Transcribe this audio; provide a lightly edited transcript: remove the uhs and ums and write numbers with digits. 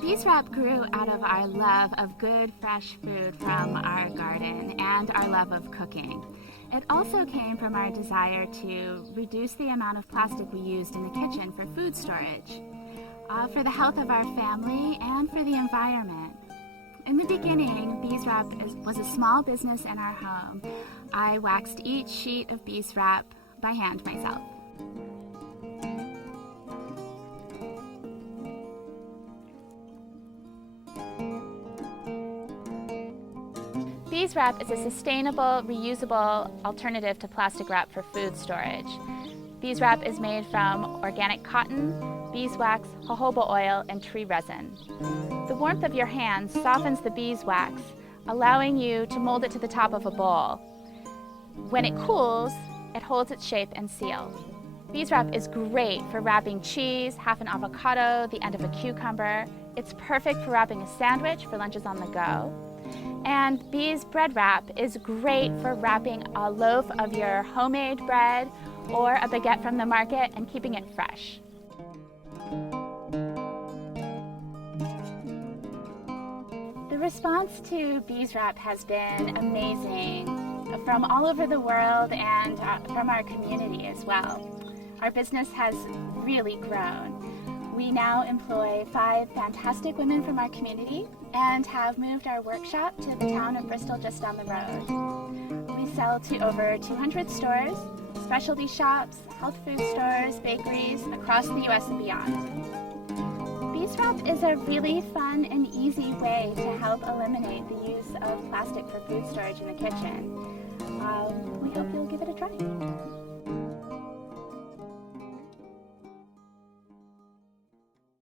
Bees Wrap grew out of our love of good, fresh food from our garden and our love of cooking. It also came from our desire to reduce the amount of plastic we used in the kitchen for food storage, for the health of our family and for the environment. In the beginning, Bees Wrap was a small business in our home. I waxed each sheet of Bees Wrap by hand myself. Bees Wrap is a sustainable, reusable alternative to plastic wrap for food storage. Bees Wrap is made from organic cotton, beeswax, jojoba oil, and tree resin. The warmth of your hands softens the beeswax, allowing you to mold it to the top of a bowl. When it cools, it holds its shape and seal. Bees Wrap is great for wrapping cheese, half an avocado, the end of a cucumber. It's perfect for wrapping a sandwich for lunches on the go. And Bees Bread Wrap is great for wrapping a loaf of your homemade bread or a baguette from the market and keeping it fresh. The response to Bees Wrap has been amazing from all over the world and from our community as well. Our business has really grown. We now employ 5 fantastic women from our community and have moved our workshop to the town of Bristol just down the road. We sell to over 200 stores, specialty shops, health food stores, bakeries across the U.S. and beyond. Bees Wrap is a really fun and easy way to help eliminate the use of plastic for food storage in the kitchen. We hope you'll give it a try.